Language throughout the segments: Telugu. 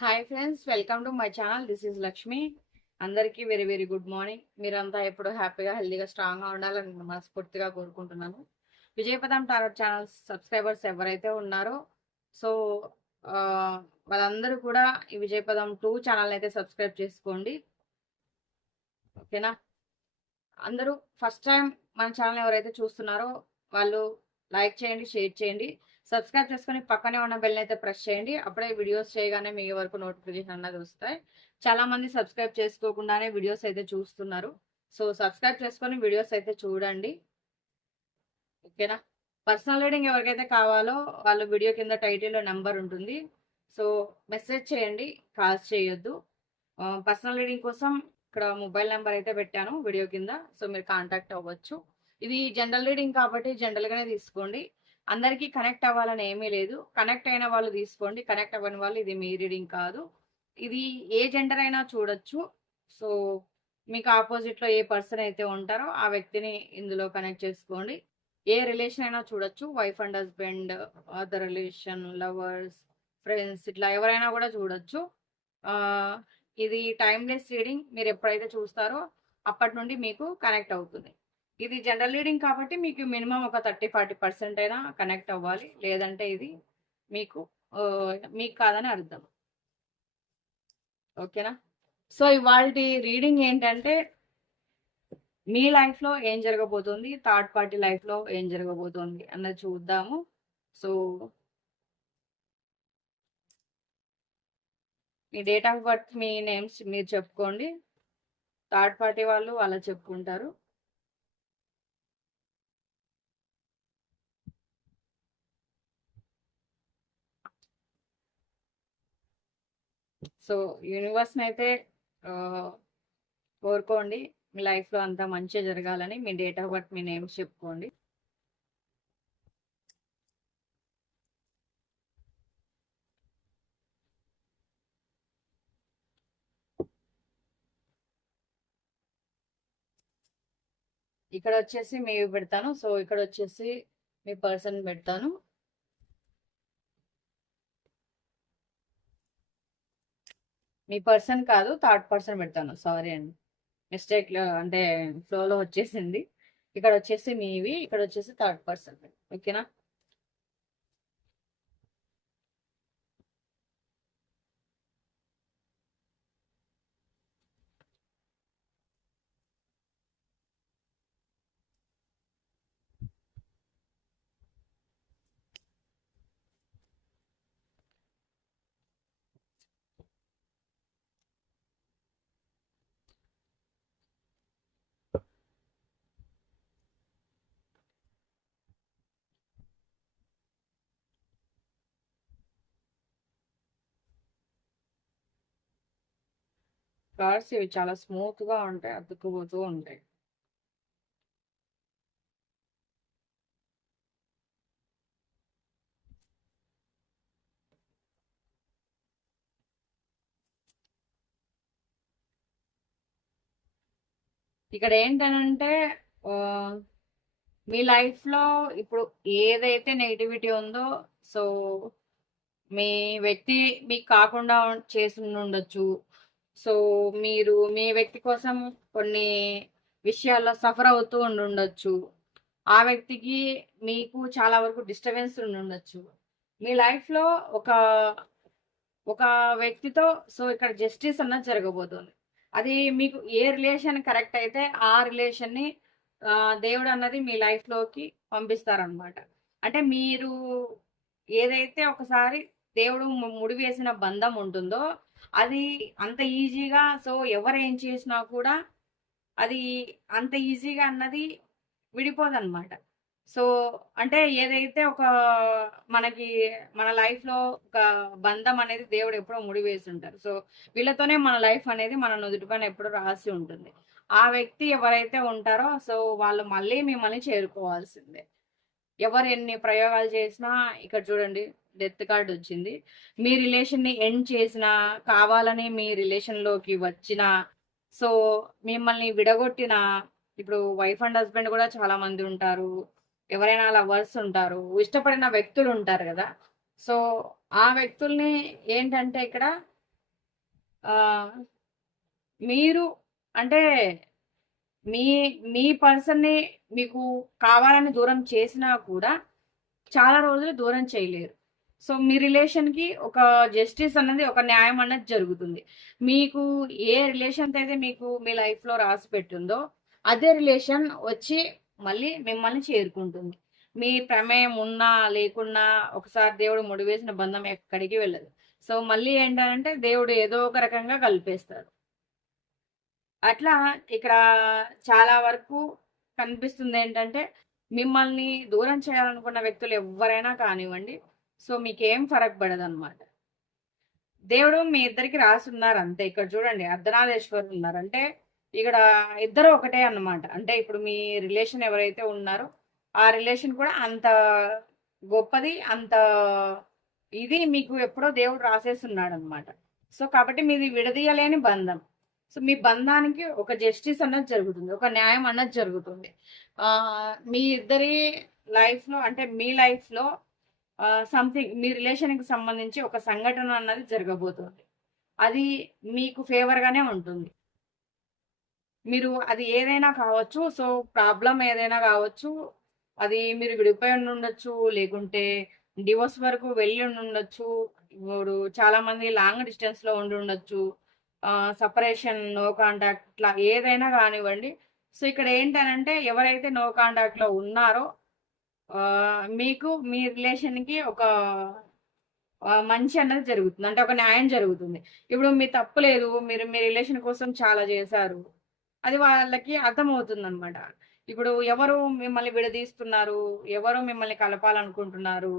Hi friends, welcome to my channel. This is Lakshmi. అందరికీ వెరీ వెరీ గుడ్ మార్నింగ్. మీరంతా ఎప్పుడు హ్యాపీగా హెల్దీగా స్ట్రాంగ్గా ఉండాలని మనస్ఫూర్తిగా కోరుకుంటున్నాను. విజయపదం టారట్ ఛానల్ సబ్స్క్రైబర్స్ ఎవరైతే ఉన్నారో సో ఆ, వాళ్ళందరూ కూడా ఈ విజయపదం 2 ఛానల్ అయితే సబ్స్క్రైబ్ చేసుకోండి. ఓకేనా? అందరూ ఫస్ట్ టైం మన ఛానల్ ఎవరైతే చూస్తున్నారో వాళ్ళు లైక్ చేయండి, షేర్ చేయండి, సబ్స్క్రైబ్ చేసుకొని పక్కనే ఉన్న బెల్ అయితే ప్రెస్ చేయండి. అప్పుడే వీడియోస్ చేయగానే మీ వరకు నోటిఫికేషన్ అన్నది వస్తాయి. చాలా మంది సబ్స్క్రైబ్ చేసుకోకుండానే వీడియోస్ అయితే చూస్తున్నారు. సో సబ్స్క్రైబ్ చేసుకొని వీడియోస్ అయితే చూడండి. ఓకేనా? పర్సనల్ రీడింగ్ ఎవరికైతే కావాలో వాళ్ళు వీడియో కింద టైటిల్లో నెంబర్ ఉంటుంది. సో మెసేజ్ చేయండి, కాల్స్ చేయొద్దు. పర్సనల్ రీడింగ్ కోసం ఇక్కడ మొబైల్ నెంబర్ అయితే పెట్టాను వీడియో కింద. సో మీరు కాంటాక్ట్ అవ్వచ్చు. ఇది జనరల్ రీడింగ్ కాబట్టి జనరల్గానే తీసుకోండి. అందరికీ కనెక్ట్ అవ్వాలని ఏమీ లేదు. కనెక్ట్ అయిన వాళ్ళు తీసుకోండి, కనెక్ట్ అవ్వని వాళ్ళు ఇది మీ రీడింగ్ కాదు. ఇది ఏ జెండర్ అయినా చూడొచ్చు. సో మీకు ఆపోజిట్లో ఏ పర్సన్ అయితే ఉంటారో ఆ వ్యక్తిని ఇందులో కనెక్ట్ చేసుకోండి. ఏ రిలేషన్ అయినా చూడొచ్చు. Wife and husband, other relation, lovers, friends, ఇట్లా ఎవరైనా కూడా చూడొచ్చు. ఇది టైమ్లెస్ రీడింగ్. మీరు ఎప్పుడైతే చూస్తారో అప్పటి నుండి మీకు కనెక్ట్ అవుతుంది. ఇది జనరల్ రీడింగ్ కాబట్టి మీకు మినిమం ఒక 30-40% అయినా కనెక్ట్ అవ్వాలి. లేదంటే ఇది మీకు మీకు కాదని అర్థం. ఓకేనా? సో ఇవాళ రీడింగ్ ఏంటంటే మీ లైఫ్లో ఏం జరగబోతుంది, థర్డ్ పార్టీ లైఫ్లో ఏం జరగబోతుంది అన్నది చూద్దాము. So me date of birth, మీ నేమ్స్ మీరు చెప్పుకోండి. థర్డ్ పార్టీ వాళ్ళు అలా చెప్పుకుంటారు. సో యూనివర్స్ని అయితే కోరుకోండి మీ లైఫ్లో అంతా మంచిగా జరగాలని. మీ డేట్ ఆఫ్ బర్త్, మీ నేమ్స్ చెప్పుకోండి. ఇక్కడ వచ్చేసి మీవి పెడతాను. సో ఇక్కడ వచ్చేసి మీ పర్సన్ పెడతాను. మీ పర్సన్ కాదు, థర్డ్ పర్సన్ పెడతాను. సారీ అండి, మిస్టేక్ అంటే ఫ్లోలో వచ్చేసింది. ఇక్కడ వచ్చేసి మీవి, ఇక్కడ వచ్చేసి థర్డ్ పర్సన్. ఓకేనా? కార్డ్స్ ఇవి చాలా స్మూత్ గా ఉంటాయి, అతుక్కుపోతూ ఉంటాయి. ఇక్కడ ఏంటనంటే మీ లైఫ్లో ఇప్పుడు ఏదైతే నెగిటివిటీ ఉందో, సో మీ వ్యక్తి మీకు కాకుండా చేసి ఉండొచ్చు. సో మీరు మీ వ్యక్తి కోసం కొన్ని విషయాల్లో సఫర్ అవుతూ ఉండొచ్చు. ఆ వ్యక్తికి మీకు చాలా వరకు డిస్టర్బెన్స్ ఉండొచ్చు మీ లైఫ్లో. ఒక ఒక వ్యక్తితో సో ఇక్కడ జస్టిస్ అన్నది జరగబోతుంది. అది మీకు ఏ రిలేషన్ కరెక్ట్ అయితే ఆ రిలేషన్ని దేవుడు అన్నది మీ లైఫ్లోకి పంపిస్తారనమాట. అంటే మీరు ఏదైతే ఒకసారి దేవుడు ముడివేసిన బంధం ఉంటుందో అది అంత ఈజీగా, సో ఎవరు ఏం చేసినా కూడా అది అంత ఈజీగా అన్నది విడిపోదన్నమాట. సో అంటే ఏదైతే ఒక మనకి మన లైఫ్లో ఒక బంధం అనేది దేవుడు ఎప్పుడో ముడివేసి ఉంటారు. సో వీళ్ళతోనే మన లైఫ్ అనేది మన నుదుటిపైన ఎప్పుడో రాసి ఉంటుంది. ఆ వ్యక్తి ఎవరైతే ఉంటారో సో వాళ్ళు మళ్ళీ మిమ్మల్ని చేరుకోవాల్సిందే. ఎవరు ఎన్ని ప్రయోగాలు చేసినా. ఇక్కడ చూడండి, డెత్ కార్డ్ వచ్చింది. మీ రిలేషన్ని ఎండ్ చేసినా, కావాలని మీ రిలేషన్లోకి వచ్చిన, సో మిమ్మల్ని విడగొట్టిన, ఇప్పుడు వైఫ్ అండ్ హస్బెండ్ కూడా చాలా మంది ఉంటారు, ఎవరైనా లవర్స్ ఉంటారు, ఇష్టపడిన వ్యక్తులు ఉంటారు కదా. సో ఆ వ్యక్తుల్ని ఏంటంటే ఇక్కడ మీరు అంటే మీ మీ పర్సన్‌ని మీకు కావాలని దూరం చేసినా కూడా చాలా రోజులు దూరం చేయలేరు. సో, మీ రిలేషన్‌కి ఒక జస్టిస్ అన్నది, ఒక న్యాయం అన్నది జరుగుతుంది. మీకు ఏ రిలేషన్‌తో అయితే మీకు మీ లైఫ్‌లో రాసిపెట్టుందో, అదే రిలేషన్ వచ్చి మళ్ళీ మిమ్మల్ని చేరుకుంటుంది. మీ ప్రమేయం ఉన్నా, లేకున్నా ఒకసారి దేవుడు ముడివేసిన బంధం ఎక్కడికి వెళ్ళదు. సో, మళ్ళీ ఏంటనంటే దేవుడు ఏదో ఒక రకంగా కలిపేస్తాడు. అట్లా ఇక్కడ చాలా వరకు కనిపిస్తుందేంటంటే, మిమ్మల్ని దూరం చేయాలనుకున్న వ్యక్తులు ఎవ్వరైనా కానివ్వండి, సో మీకేం ఫరక్ పడదనమాట. దేవుడు మీ ఇద్దరికి రాసున్నారు అంతే. ఇక్కడ చూడండి అర్ధనారీశ్వరుడు ఉన్నారు. అంటే ఇక్కడ ఇద్దరు ఒకటే అన్నమాట. అంటే ఇప్పుడు మీ రిలేషన్ ఎవరైతే ఉన్నారో, ఆ రిలేషన్ కూడా అంత గొప్పది, అంత ఇది మీకు ఎప్పుడో దేవుడు రాసేసున్నాడనమాట. సో కాబట్టి మీది విడదీయలేని బంధం. సో మీ బంధానికి ఒక జస్టిస్ అన్నది జరుగుతుంది. ఒక న్యాయం అన్నది జరుగుతుంది. మీ ఇద్దరి లైఫ్‌లో అంటే మీ లైఫ్‌లో సంథింగ్ మీ రిలేషన్‌కి సంబంధించి ఒక సంఘటన అన్నది జరగబోతుంది. అది మీకు ఫేవర్‌గానే ఉంటుంది. మీరు అది ఏదైనా కావచ్చు. సో ప్రాబ్లమ్ ఏదైనా కావచ్చు. అది మీరు విడిపోయి ఉండుండొచ్చు. లేకుంటే డివోర్స్ వరకు వెళ్ళి ఉండుండొచ్చు. ఇప్పుడు చాలామంది లాంగ్ డిస్టెన్స్‌లో ఉండుండొచ్చు. సెపరేషన్, నో కాంటాక్ట్ ఇట్లా ఏదైనా గానివ్వండి. సో ఇక్కడ ఏంటనంటే ఎవరైతే నో కాంటాక్ట్‌లో ఉన్నారో మీకు మీ రిలేషన్‌కి ఒక మంచి అన్నది జరుగుతుంది. అంటే ఒక న్యాయం జరుగుతుంది. ఇప్పుడు మీ తప్పు లేదు. మీరు మీ రిలేషన్ కోసం చాలా చేశారు. అది వాళ్ళకి అర్థమవుతుందనమాట. ఇప్పుడు ఎవరు మిమ్మల్ని విడదీస్తున్నారు? ఎవరు మిమ్మల్ని కలపాలనుకుంటున్నారు?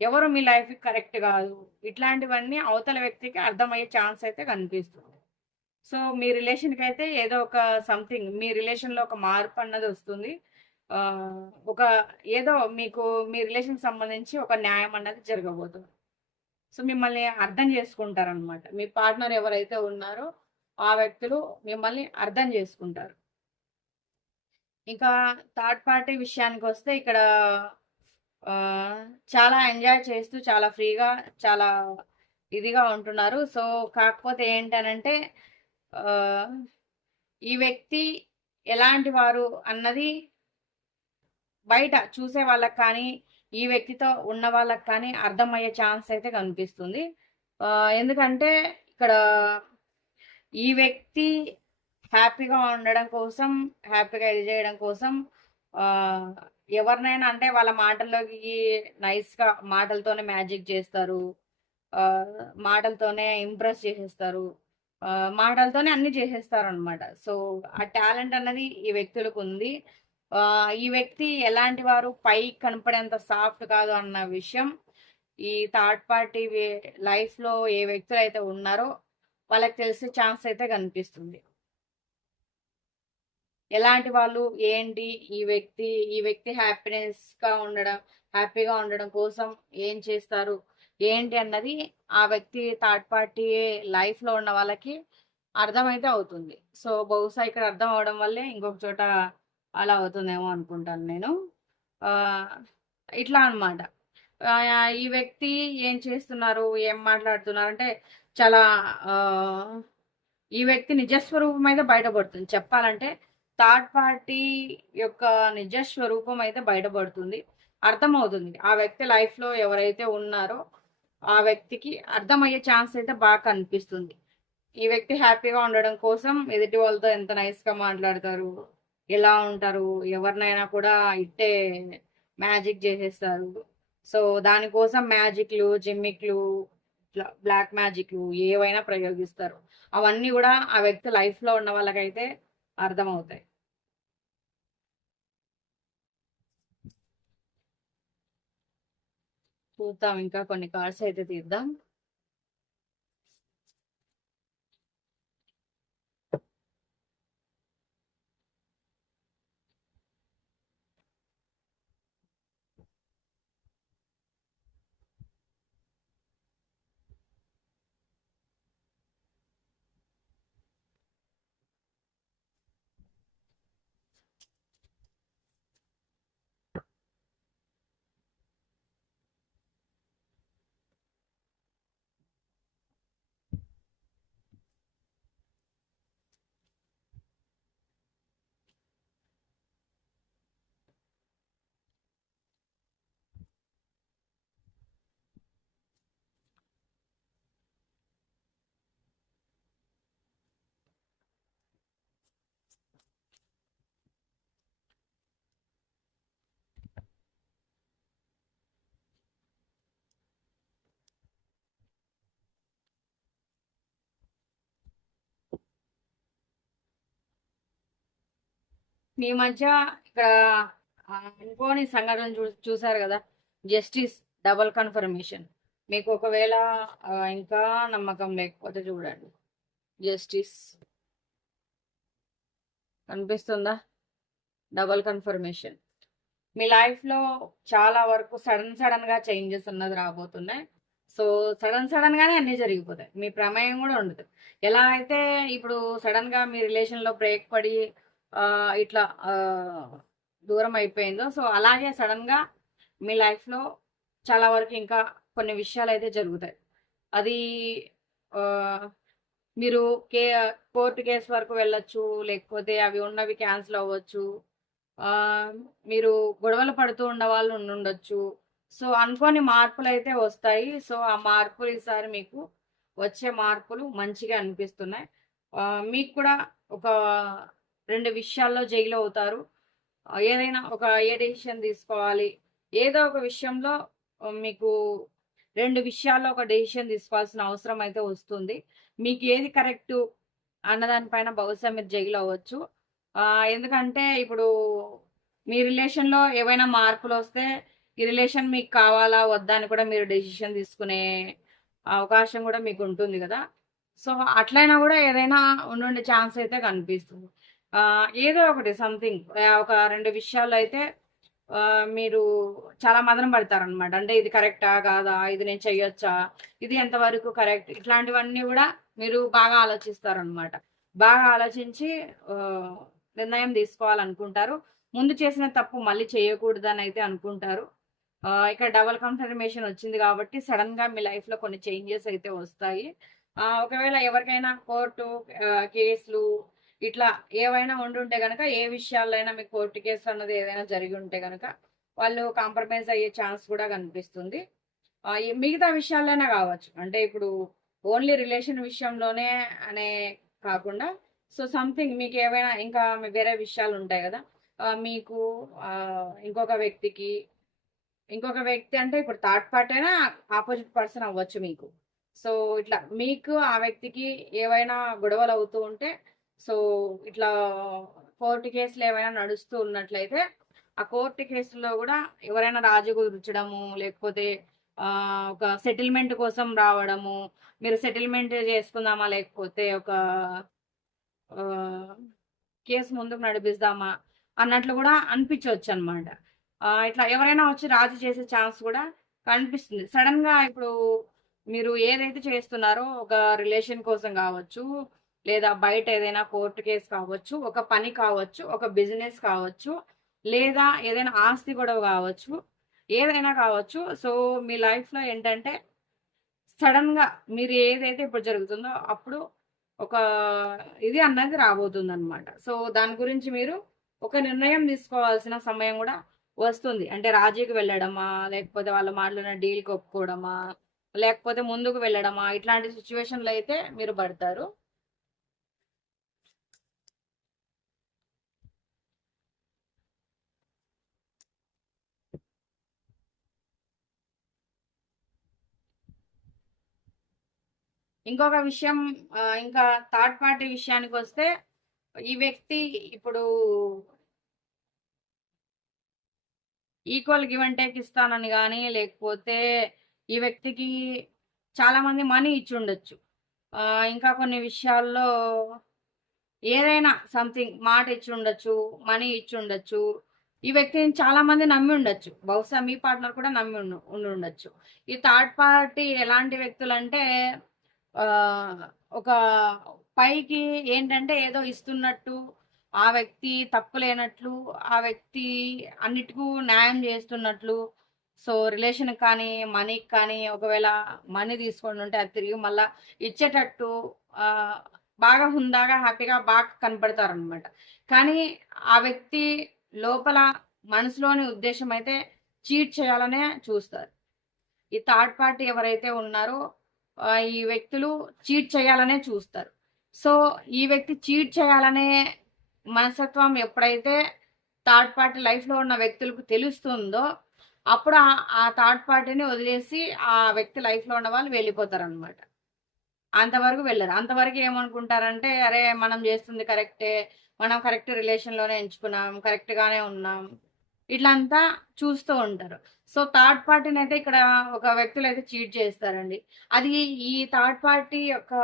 ఎవరు మీ లైఫ్‌కి కరెక్ట్ గాదు? ఇట్లాంటివన్నీ అవతల వ్యక్తికి అర్థమయ్యే ఛాన్స్ అయితే కనిపిస్తుంది. సో, మీ రిలేషన్‌కైతే ఏదో ఒక సంథింగ్ మీ రిలేషన్‌లో ఒక మార్పన్నది వస్తుంది. ఒక ఏదో మీకు మీ రిలేషన్‌కి సంబంధించి ఒక న్యాయం అన్నది జరగబోతుంది. సో, మిమ్మల్ని అర్థం చేసుకుంటారనమాట. మీ పార్ట్నర్ ఎవరైతే ఉన్నారో, ఆ వ్యక్తులు మిమ్మల్ని అర్థం చేసుకుంటారు. ఇంకా థర్డ్ పార్టీ విషయానికొస్తే ఇక్కడ చాలా ఎంజాయ్ చేస్తూ, చాలా ఫ్రీగా, చాలా ఇదిగా ఉంటున్నారు. సో, కాకపోతే ఏంటనంటే ఆహ్, ఈ వ్యక్తి ఎలాంటి వారు అన్నది బయట చూసే వాళ్ళకి కానీ, ఈ వ్యక్తితో ఉన్న వాళ్ళకి కానీ అర్థమయ్యే ఛాన్స్ అయితే కనిపిస్తుంది. ఎందుకంటే ఇక్కడ ఈ వ్యక్తి హ్యాపీగా ఉండడం కోసం, హ్యాపీగా ఇది చేయడం కోసం ఆహ్, ఎవరినైనా అంటే వాళ్ళ మాటల్లోకి నైస్‌గా మాటలతోనే మ్యాజిక్ చేస్తారు. మాటలతోనే ఇంప్రెస్ చేసేస్తారు. మాటలతోనే అన్నీ చేసేస్తారనమాట. సో, ఆ టాలెంట్ అన్నది ఈ వ్యక్తులకుంది. ఈ వ్యక్తి ఎలాంటి వారు పైకి కనపడేంత సాఫ్ట్ కాదు అన్న విషయం ఈ థర్డ్ పార్టీ లైఫ్‌లో ఏ వ్యక్తులైతే ఉన్నారో వాళ్ళకి తెలిసే ఛాన్స్ అయితే కనిపిస్తుంది. ఎలాంటి వాళ్ళు ఏంటి ఈ వ్యక్తి హ్యాపీగా ఉండడం కోసం ఏం చేస్తారు? ఏంటి అన్నది ఆ వ్యక్తి థర్డ్ పార్టీ లైఫ్‌లో ఉన్న వాళ్ళకి అర్థమైతే అవుతుంది. సో, బహుశా ఇక్కడ అర్థం అవ్వడం వల్లే ఇంకొక చోట అలా అవుతుందేమో అనుకుంటాను నేను. ఆహ్, ఇట్లా అన్నమాట. ఈ వ్యక్తి ఏం చేస్తున్నారు? ఏం మాట్లాడుతున్నారు? అంటే చాలా ఆహ్, ఈ వ్యక్తి నిజస్వరూపం అయితే బయటపడుతుంది. చెప్పాలంటే థర్డ్ పార్టీ యొక్క నిజస్వరూపం అయితే బయటపడుతుంది. అర్థమవుతుంది. ఆ వ్యక్తి లైఫ్‌లో ఎవరైతే ఉన్నారో ఆ వ్యక్తికి అర్థమయ్యే ఛాన్స్ అయితే బాగా కనిపిస్తుంది. ఈ వ్యక్తి హ్యాపీగా ఉండడం కోసం ఎదుటి వాళ్ళతో ఎంత నైస్‌గా మాట్లాడతారు, ఎలా ఉంటారు, ఎవరినైనా కూడా ఇట్టే మ్యాజిక్ చేసేస్తారు. సో, దానికోసం మ్యాజిక్‌లు, జిమ్మిక్‌లు, ఇట్లా బ్లాక్ మ్యాజిక్‌లు ఏవైనా ప్రయోగిస్తారు. అవన్నీ గూడా ఆ వ్యక్తి లైఫ్‌లో ఉన్న వాళ్ళకైతే అర్థమవుతాయి. చూద్దాం ఇంకా కొన్ని కార్డ్స్ అయితే తీద్దాం. మీ మధ్య ఇక్కడ అనుకోని సంఘటన చూసారు కదా, జస్టిస్ డబల్ కన్ఫర్మేషన్. మీకు ఒకవేళ ఇంకా నమ్మకం లేకపోతే చూడండి, జస్టిస్ కనిపిస్తుందా? Double confirmation. మీ లైఫ్లో చాలా వరకు సడన్గా చేంజెస్ అన్నది రాబోతున్నాయి. సో సడన్గానే అన్నీ జరిగిపోతాయి, మీ ప్రమేయం కూడా ఉండదు. ఎలా అయితే ఇప్పుడు సడన్గా మీ రిలేషన్లో బ్రేక్ పడి ఇట్లా దూరం అయిపోయిందో, సో అలాగే సడన్గా మీ లైఫ్లో చాలా వరకు ఇంకా కొన్ని విషయాలు అయితే జరుగుతాయి. అది మీరు కోర్టు కేసు వరకు వెళ్ళొచ్చు, లేకపోతే అవి ఉన్నవి క్యాన్సిల్ అవ్వచ్చు, మీరు గొడవలు పడుతూ ఉండవాళ్ళు ఉండొచ్చు. సో అనుకోని మార్పులు అయితే వస్తాయి. సో ఆ మార్పులు ఈసారి మీకు వచ్చే మార్పులు మంచిగా అనిపిస్తున్నాయి. మీకు కూడా ఒక 2 విషయాల్లో జైలు అవుతారు. ఏదైనా ఏ డెసిషన్ తీసుకోవాలి, ఏదో ఒక విషయంలో మీకు 2 విషయాల్లో ఒక డెసిషన్ తీసుకోవాల్సిన అవసరం అయితే వస్తుంది. మీకు ఏది కరెక్టు అన్నదానిపైన బహుశా మీరు జైలు అవ్వచ్చు. ఎందుకంటే ఇప్పుడు మీ రిలేషన్లో ఏవైనా మార్పులు వస్తే ఈ రిలేషన్ మీకు కావాలా వద్దా అని కూడా మీరు డెసిషన్ తీసుకునే అవకాశం కూడా మీకు ఉంటుంది కదా. సో అట్లయినా కూడా ఏదైనా ఉండే ఛాన్స్ అయితే కనిపిస్తుంది. ఏదో ఒకటి సంథింగ్ ఒక 2 విషయాల్లో అయితే మీరు చాలా మదనం పడతారనమాట. అంటే ఇది కరెక్టా కాదా, ఇది నేను చెయ్యొచ్చా, ఇది ఎంతవరకు కరెక్ట్, ఇట్లాంటివన్నీ కూడా మీరు బాగా ఆలోచిస్తారనమాట. బాగా ఆలోచించి నిర్ణయం తీసుకోవాలనుకుంటారు. ముందు చేసిన తప్పు మళ్ళీ చేయకూడదని అయితే అనుకుంటారు. ఇక్కడ డబల్ కన్ఫర్మేషన్ వచ్చింది కాబట్టి సడన్గా మీ లైఫ్లో కొన్ని చేంజెస్ అయితే వస్తాయి. ఒకవేళ ఎవరికైనా కోర్టు కేసులు ఇట్లా ఏవైనా ఉండుంటే కనుక, ఏ విషయాల్లో అయినా మీకు కోర్టు కేసు అన్నది ఏదైనా జరిగి ఉంటే కనుక వాళ్ళు కాంప్రమైజ్ అయ్యే ఛాన్స్ కూడా కనిపిస్తుంది. మిగతా విషయాల్లోనే కావచ్చు, అంటే ఇప్పుడు ఓన్లీ రిలేషన్ విషయంలోనే అనే కాకుండా సో సంథింగ్ మీకు ఏవైనా ఇంకా వేరే విషయాలు ఉంటాయి కదా. మీకు ఇంకొక వ్యక్తి అంటే ఇప్పుడు థర్డ్ పార్టీ అయినా ఆపోజిట్ పర్సన్ అవ్వచ్చు మీకు. సో ఇట్లా మీకు ఆ వ్యక్తికి ఏవైనా గొడవలు అవుతూ ఉంటే, సో ఇట్లా కోర్టు కేసులు ఏవైనా నడుస్తూ ఉన్నట్లయితే ఆ కోర్టు కేసుల్లో కూడా ఎవరైనా రాజు కుదర్చడము, లేకపోతే ఒక సెటిల్మెంట్ కోసం రావడము, మీరు సెటిల్మెంట్ చేసుకుందామా లేకపోతే ఒక కేసు ముందుకు నడిపిస్తామా అన్నట్లు కూడా అనిపించవచ్చు అనమాట. ఇట్లా ఎవరైనా వచ్చి రాజు చేసే ఛాన్స్ కూడా కనిపిస్తుంది సడన్గా. ఇప్పుడు మీరు ఏదైతే చేస్తున్నారో ఒక రిలేషన్ కోసం కావచ్చు, లేదా బయట ఏదైనా కోర్టు కేసు కావచ్చు, ఒక పని కావచ్చు, ఒక బిజినెస్ కావచ్చు, లేదా ఏదైనా ఆస్తి గొడవ కావచ్చు, ఏదైనా కావచ్చు. సో మీ లైఫ్లో ఏంటంటే సడన్గా మీరు ఏదైతే ఇప్పుడు జరుగుతుందో అప్పుడు ఒక ఇది అన్నది రాబోతుంది అనమాట. సో దాని గురించి మీరు ఒక నిర్ణయం తీసుకోవాల్సిన సమయం కూడా వస్తుంది. అంటే రాజీకి వెళ్ళడమా, లేకపోతే వాళ్ళ మాటలున్న డీల్కి ఒప్పుకోవడమా, లేకపోతే ముందుకు వెళ్ళడమా, ఇట్లాంటి సిచ్యువేషన్లో అయితే మీరు పడతారు. ఇంకొక విషయం, ఇంకా థర్డ్ పార్టీ విషయానికి వస్తే, ఈ వ్యక్తి ఇప్పుడు ఈక్వల్ గివ్ అండ్ టేక్ ఇస్తానని కానీ, లేకపోతే ఈ వ్యక్తికి చాలామంది మనీ ఇచ్చి ఉండొచ్చు. ఇంకా కొన్ని విషయాల్లో ఏదైనా సంథింగ్ మాట ఇచ్చి ఉండొచ్చు, మనీ ఇచ్చి ఉండొచ్చు. ఈ వ్యక్తిని చాలామంది నమ్మి ఉండొచ్చు, బహుశా మీ పార్ట్నర్ కూడా నమ్మి ఉండొచ్చు. ఈ థర్డ్ పార్టీ ఎలాంటి వ్యక్తులు అంటే ఒక పైకి ఏంటంటే ఏదో ఇస్తున్నట్టు, ఆ వ్యక్తి తప్పు లేనట్లు, ఆ వ్యక్తి అన్నిటికూ న్యాయం చేస్తున్నట్లు. సో రిలేషన్కి కానీ మనీకి కానీ ఒకవేళ మనీ తీసుకొని ఉంటే అది తిరిగి మళ్ళీ ఇచ్చేటట్టు బాగా హుందాగా హ్యాపీగా బాగా కనపడతారనమాట. కానీ ఆ వ్యక్తి లోపల మనసులోని ఉద్దేశం అయితే చీట్ చేయాలనే చూస్తారు. ఈ థర్డ్ పార్టీ ఎవరైతే ఉన్నారో ఈ వ్యక్తులు చీట్ చేయాలనే చూస్తారు. సో ఈ వ్యక్తి చీట్ చేయాలనే మనస్తత్వం ఎప్పుడైతే థర్డ్ పార్టీ లైఫ్లో ఉన్న వ్యక్తులకు తెలుస్తుందో అప్పుడు ఆ థర్డ్ పార్టీని వదిలేసి ఆ వ్యక్తి లైఫ్లో ఉన్న వాళ్ళు వెళ్ళిపోతారనమాట. అంతవరకు వెళ్ళరు. అంతవరకు ఏమనుకుంటారంటే, అరే మనం చేస్తుంది కరెక్టే, మనం కరెక్ట్ రిలేషన్లోనే ఎంచుకున్నాం, కరెక్ట్గానే ఉన్నాం, ఇట్లా అంతా చూస్తూ ఉంటారు. సో థర్డ్ పార్టీని అయితే ఇక్కడ ఒక వ్యక్తులు అయితే చీట్ చేస్తారండి. అది ఈ థర్డ్ పార్టీ యొక్క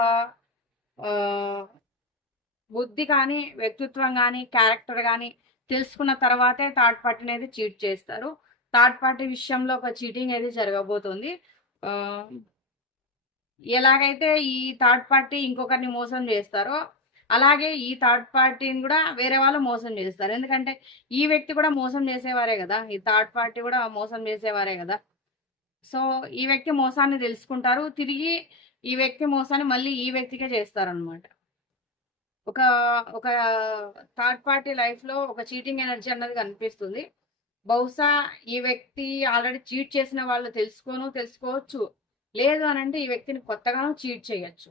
బుద్ధి కానీ, వ్యక్తిత్వం కానీ, క్యారెక్టర్ కానీ తెలుసుకున్న తర్వాతే థర్డ్ పార్టీని అయితే చీట్ చేస్తారు. థర్డ్ పార్టీ విషయంలో ఒక చీటింగ్ అయితే జరగబోతుంది. ఎలాగైతే ఈ థర్డ్ పార్టీ ఇంకొకరిని మోసం చేస్తారో, అలాగే ఈ థర్డ్ పార్టీని కూడా వేరే వాళ్ళు మోసం చేస్తారు. ఎందుకంటే ఈ వ్యక్తి కూడా మోసం చేసేవారే కదా, ఈ థర్డ్ పార్టీ కూడా మోసం చేసేవారే కదా. సో ఈ వ్యక్తి మోసాన్ని తెలుసుకుంటారు, తిరిగి ఈ వ్యక్తి మోసాన్ని మళ్ళీ ఈ వ్యక్తికే చేస్తారనమాట. ఒక ఒక థర్డ్ పార్టీ లైఫ్లో ఒక చీటింగ్ ఎనర్జీ అన్నది కనిపిస్తుంది. బహుశా ఈ వ్యక్తి ఆల్రెడీ చీట్ చేసిన వాళ్ళు తెలుసుకోవచ్చు, లేదు అని అంటే ఈ వ్యక్తిని కొత్తగానో చీట్ చేయొచ్చు.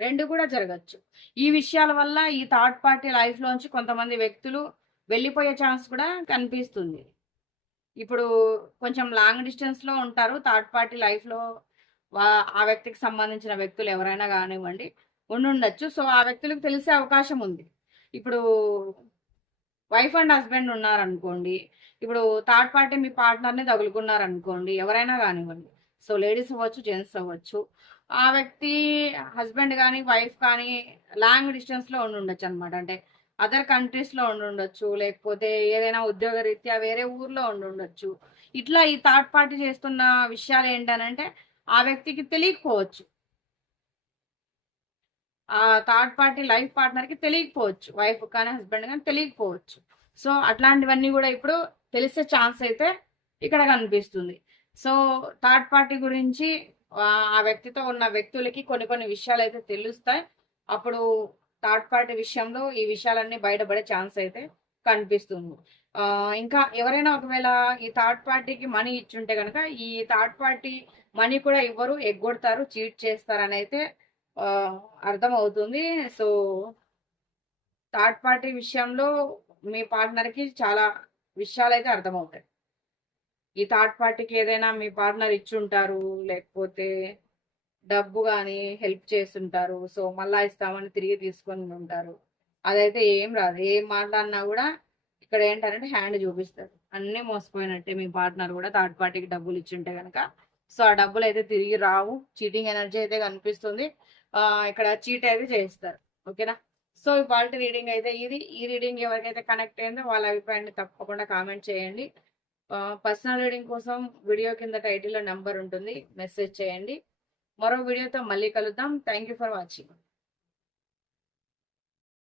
రెండు కూడా జరగచ్చు. ఈ విషయాల వల్ల ఈ థర్డ్ పార్టీ లైఫ్లోంచి కొంతమంది వ్యక్తులు వెళ్ళిపోయే ఛాన్స్ కూడా కనిపిస్తుంది. ఇప్పుడు కొంచెం లాంగ్ డిస్టెన్స్లో ఉంటారు థర్డ్ పార్టీ లైఫ్లో, ఆ వ్యక్తికి సంబంధించిన వ్యక్తులు ఎవరైనా కానివ్వండి ఉండుండొచ్చు. సో ఆ వ్యక్తులకు తెలిసే అవకాశం ఉంది. ఇప్పుడు వైఫ్ అండ్ హస్బెండ్ ఉన్నారనుకోండి, ఇప్పుడు థర్డ్ పార్టీ మీ పార్ట్నర్ని తగులుకున్నారనుకోండి, ఎవరైనా కానివ్వండి, సో లేడీస్ అవ్వచ్చు, జెంట్స్ అవ్వచ్చు, ఆ వ్యక్తి హస్బెండ్ కానీ వైఫ్ కానీ లాంగ్ డిస్టెన్స్లో ఉండుండొచ్చు అనమాట. అంటే అదర్ కంట్రీస్లో ఉండుండొచ్చు, లేకపోతే ఏదైనా ఉద్యోగ రీత్యా వేరే ఊర్లో ఉండుండొచ్చు. ఇట్లా ఈ థర్డ్ పార్టీ చేస్తున్న విషయాలు ఏంటనంటే ఆ వ్యక్తికి తెలియకపోవచ్చు, ఆ థర్డ్ పార్టీ లైఫ్ పార్ట్నర్కి తెలియకపోవచ్చు, వైఫ్ కానీ హస్బెండ్ కానీ తెలియకపోవచ్చు. సో అట్లాంటివన్నీ కూడా ఇప్పుడు తెలిసే ఛాన్స్ అయితే ఇక్కడ కనిపిస్తుంది. సో థర్డ్ పార్టీ గురించి ఆ వ్యక్తితో ఉన్న వ్యక్తులకి కొన్ని విషయాలు అయితే తెలుస్తాయి. అప్పుడు థర్డ్ పార్టీ విషయంలో ఈ విషయాలన్నీ బయటపడే ఛాన్స్ అయితే కనిపిస్తుంది. ఇంకా ఎవరైనా ఒకవేళ ఈ థర్డ్ పార్టీకి మనీ ఇచ్చుంటే కనుక ఈ థర్డ్ పార్టీ మనీ కూడా ఇవ్వరు, ఎగ్గొడతారు, చీట్ చేస్తారని అయితే అర్థమవుతుంది. సో థర్డ్ పార్టీ విషయంలో మీ పార్ట్నర్కి చాలా విషయాలు అయితే అర్థమవుతాయి. ఈ థర్డ్ పార్టీకి ఏదైనా మీ పార్ట్నర్ ఇచ్చుంటారు, లేకపోతే డబ్బు కానీ హెల్ప్ చేస్తుంటారు. సో మళ్ళా ఇస్తామని తిరిగి తీసుకొని ఉంటారు. అదైతే ఏం రాదు, ఏం మాట్లాడినా కూడా ఇక్కడ ఏంటంటే హ్యాండ్ చూపిస్తారు, అన్నీ మోసపోయినట్టే. మీ పార్ట్నర్ కూడా థర్డ్ పార్టీకి డబ్బులు ఇచ్చుంటే కనుక సో ఆ డబ్బులు అయితే తిరిగి రావు, చీటింగ్ ఎనర్జీ అయితే కనిపిస్తుంది. ఇక్కడ చీట్ అయితే చేస్తారు. ఓకేనా? సో ఇవాళ రీడింగ్ అయితే ఇది. ఈ రీడింగ్ ఎవరికైతే కనెక్ట్ అయిందో వాళ్ళ అభిప్రాయాన్ని తప్పకుండా కామెంట్ చేయండి. పర్సనల్ రీడింగ్ కోసం వీడియో కింద టైటిల్లో నెంబర్ ఉంటుంది, మెసేజ్ చేయండి. మరో వీడియోతో మళ్ళీ కలుద్దాం. Thank you for watching.